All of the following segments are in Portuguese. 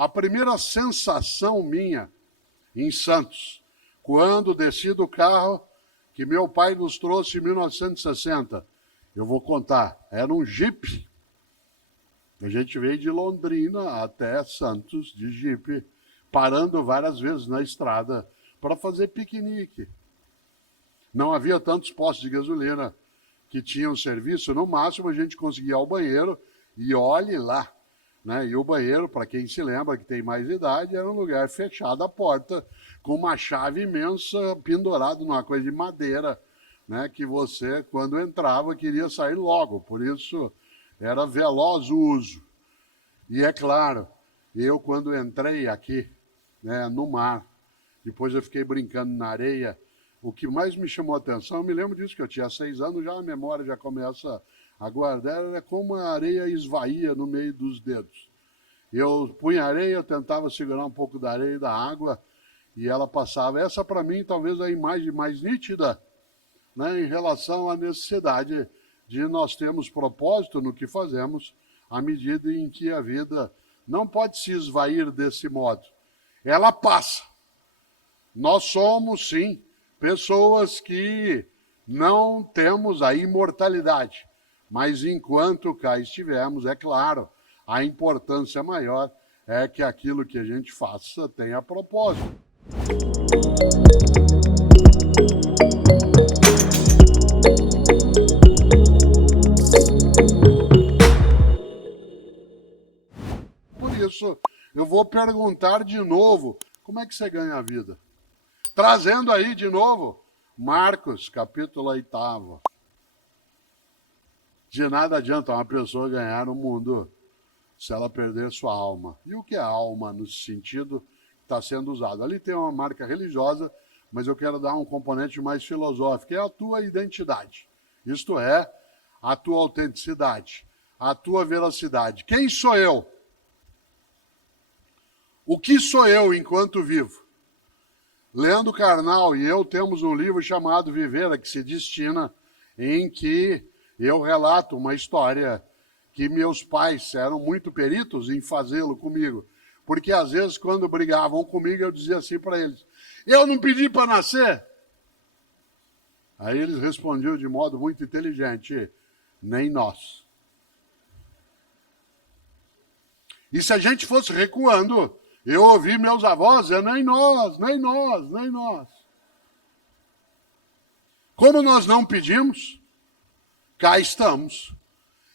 A primeira sensação minha em Santos, quando desci do carro que meu pai nos trouxe em 1960, eu vou contar, era um Jeep. A gente veio de Londrina até Santos de Jeep, parando várias vezes na estrada para fazer piquenique. Não havia tantos postos de gasolina que tinham serviço, no máximo a gente conseguia ir ao banheiro e olhe lá. Né? E o banheiro, para quem se lembra que tem mais idade, era um lugar fechado, a porta, com uma chave imensa pendurada numa coisa de madeira, né? Que você, quando entrava, queria sair logo. Por isso, era veloz o uso. E é claro, eu quando entrei aqui, né, no mar, depois eu fiquei brincando na areia, o que mais me chamou a atenção, eu me lembro disso, que eu tinha 6 anos, já a memória já começa a guardar, era como a areia esvaía no meio dos dedos. Eu punha areia, eu tentava segurar um pouco da areia e da água, e ela passava. Essa, para mim, talvez a imagem mais nítida, né, em relação à necessidade de nós termos propósito no que fazemos, à medida em que a vida não pode se esvair desse modo. Ela passa. Nós somos, sim, pessoas que não temos a imortalidade, mas enquanto cá estivermos, é claro, a importância maior é que aquilo que a gente faça tenha propósito. Por isso, eu vou perguntar de novo, como é que você ganha a vida? Trazendo aí de novo, Marcos, capítulo 8. De nada adianta uma pessoa ganhar o mundo se ela perder sua alma. E o que é alma no sentido que está sendo usado? Ali tem uma marca religiosa, mas eu quero dar um componente mais filosófico, é a tua identidade. Isto é, a tua autenticidade, a tua veracidade. Quem sou eu? O que sou eu enquanto vivo? Leandro Carnal e eu temos um livro chamado Viver a que se destina, em que eu relato uma história que meus pais eram muito peritos em fazê-lo comigo. Porque às vezes quando brigavam comigo eu dizia assim para eles, eu não pedi para nascer. Aí eles respondiam de modo muito inteligente, nem nós. E se a gente fosse recuando, eu ouvi meus avós dizer, nem nós, nem nós, nem nós. Como nós não pedimos, cá estamos.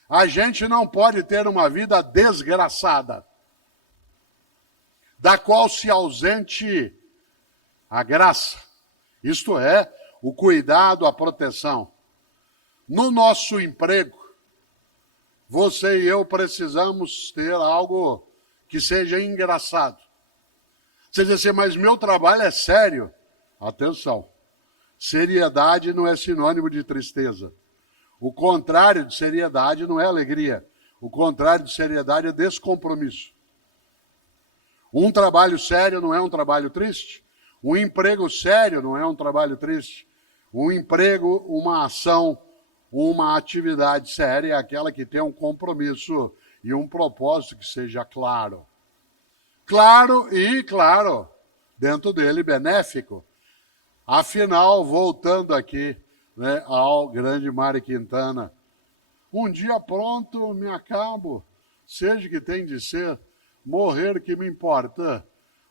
A gente não pode ter uma vida desgraçada, da qual se ausente a graça, isto é, o cuidado, a proteção. No nosso emprego, você e eu precisamos ter algo que seja engraçado. Você diz assim, mas meu trabalho é sério. Atenção, seriedade não é sinônimo de tristeza. O contrário de seriedade não é alegria. O contrário de seriedade é descompromisso. Um trabalho sério não é um trabalho triste. Um emprego sério não é um trabalho triste. Um emprego, uma ação, uma atividade séria é aquela que tem um compromisso e um propósito que seja claro. Claro e, claro, dentro dele benéfico. Afinal, voltando aqui, né, ao grande Mário Quintana, um dia pronto me acabo, seja que tem de ser, morrer que me importa.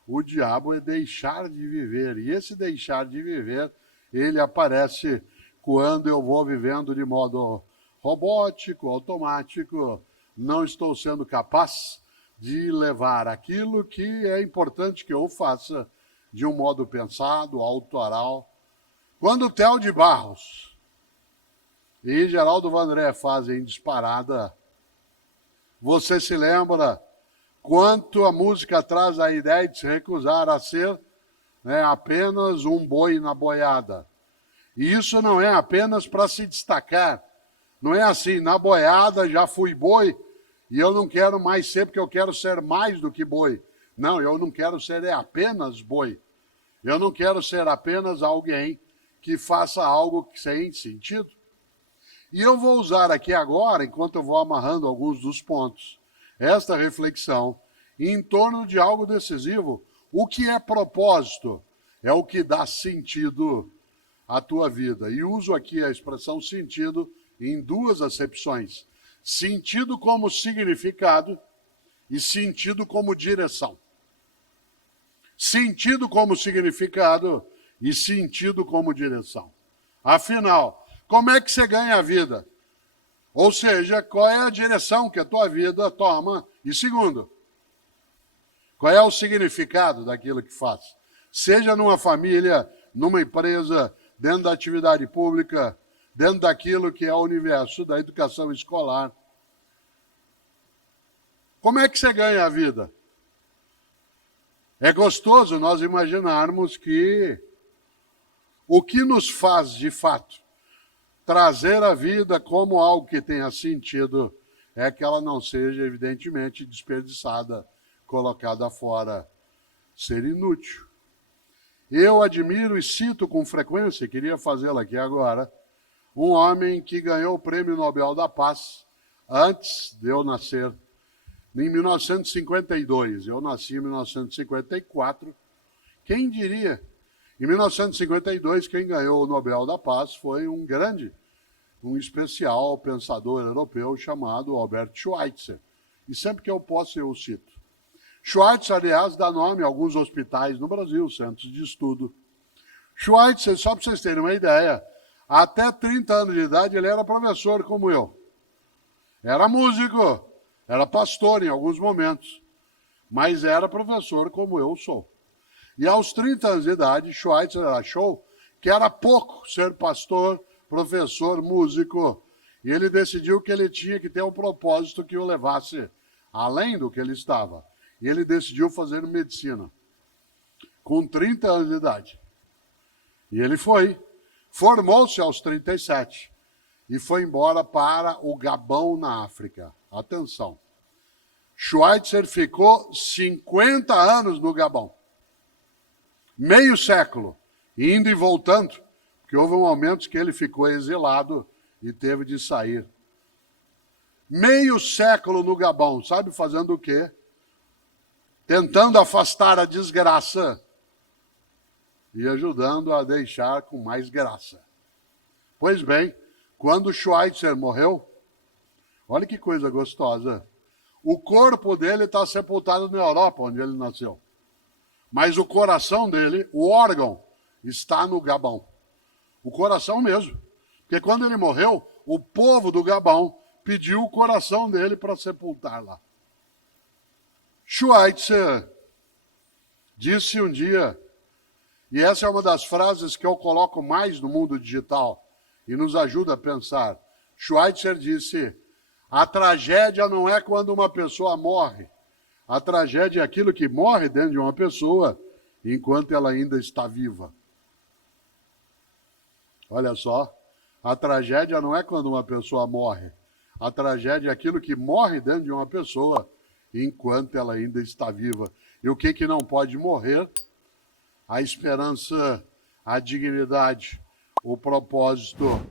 O diabo é deixar de viver, e esse deixar de viver, ele aparece quando eu vou vivendo de modo robótico, automático, não estou sendo capaz de levar aquilo que é importante que eu faça de um modo pensado, autoral. Quando Theo de Barros e Geraldo Vandré fazem Disparada, você se lembra quanto a música traz a ideia de se recusar a ser, né, apenas um boi na boiada. E isso não é apenas para se destacar. Não é assim, na boiada já fui boi e eu não quero mais ser porque eu quero ser mais do que boi. Não, eu não quero ser apenas boi. Eu não quero ser apenas alguém que faça algo que tem sentido. E eu vou usar aqui agora, enquanto eu vou amarrando alguns dos pontos, esta reflexão em torno de algo decisivo. O que é propósito? É o que dá sentido à tua vida. E uso aqui a expressão sentido em duas acepções. Sentido como significado e sentido como direção. Sentido como significado e sentido como direção. Afinal, como é que você ganha a vida? Ou seja, qual é a direção que a tua vida toma? E segundo, qual é o significado daquilo que faz? Seja numa família, numa empresa, dentro da atividade pública, dentro daquilo que é o universo da educação escolar. Como é que você ganha a vida? É gostoso nós imaginarmos que o que nos faz, de fato, trazer a vida como algo que tenha sentido é que ela não seja, evidentemente, desperdiçada, colocada fora, ser inútil. Eu admiro e cito com frequência, queria fazê-lo aqui agora, um homem que ganhou o Prêmio Nobel da Paz antes de eu nascer, em 1952. Eu nasci em 1954. Quem diria? Em 1952, quem ganhou o Nobel da Paz foi um especial pensador europeu chamado Albert Schweitzer. E sempre que eu posso, eu o cito. Schweitzer, aliás, dá nome a alguns hospitais no Brasil, centros de estudo. Schweitzer, só para vocês terem uma ideia, até 30 anos de idade ele era professor como eu. Era músico, era pastor em alguns momentos, mas era professor como eu sou. E aos 30 anos de idade, Schweitzer achou que era pouco ser pastor, professor, músico. E ele decidiu que ele tinha que ter um propósito que o levasse além do que ele estava. E ele decidiu fazer medicina, com 30 anos de idade. E ele foi, formou-se aos 37 e foi embora para o Gabão, na África. Atenção, Schweitzer ficou 50 anos no Gabão. Meio século, indo e voltando, porque houve momentos que ele ficou exilado e teve de sair. Meio século no Gabão, sabe fazendo o quê? Tentando afastar a desgraça e ajudando a deixar com mais graça. Pois bem, quando Schweitzer morreu, olha que coisa gostosa, o corpo dele está sepultado na Europa, onde ele nasceu. Mas o coração dele, o órgão, está no Gabão. O coração mesmo. Porque quando ele morreu, o povo do Gabão pediu o coração dele para sepultar lá. Schweitzer disse um dia, e essa é uma das frases que eu coloco mais no mundo digital e nos ajuda a pensar. Schweitzer disse, a tragédia não é quando uma pessoa morre. A tragédia é aquilo que morre dentro de uma pessoa enquanto ela ainda está viva. Olha só, a tragédia não é quando uma pessoa morre. A tragédia é aquilo que morre dentro de uma pessoa enquanto ela ainda está viva. E o que não pode morrer? A esperança, a dignidade, o propósito,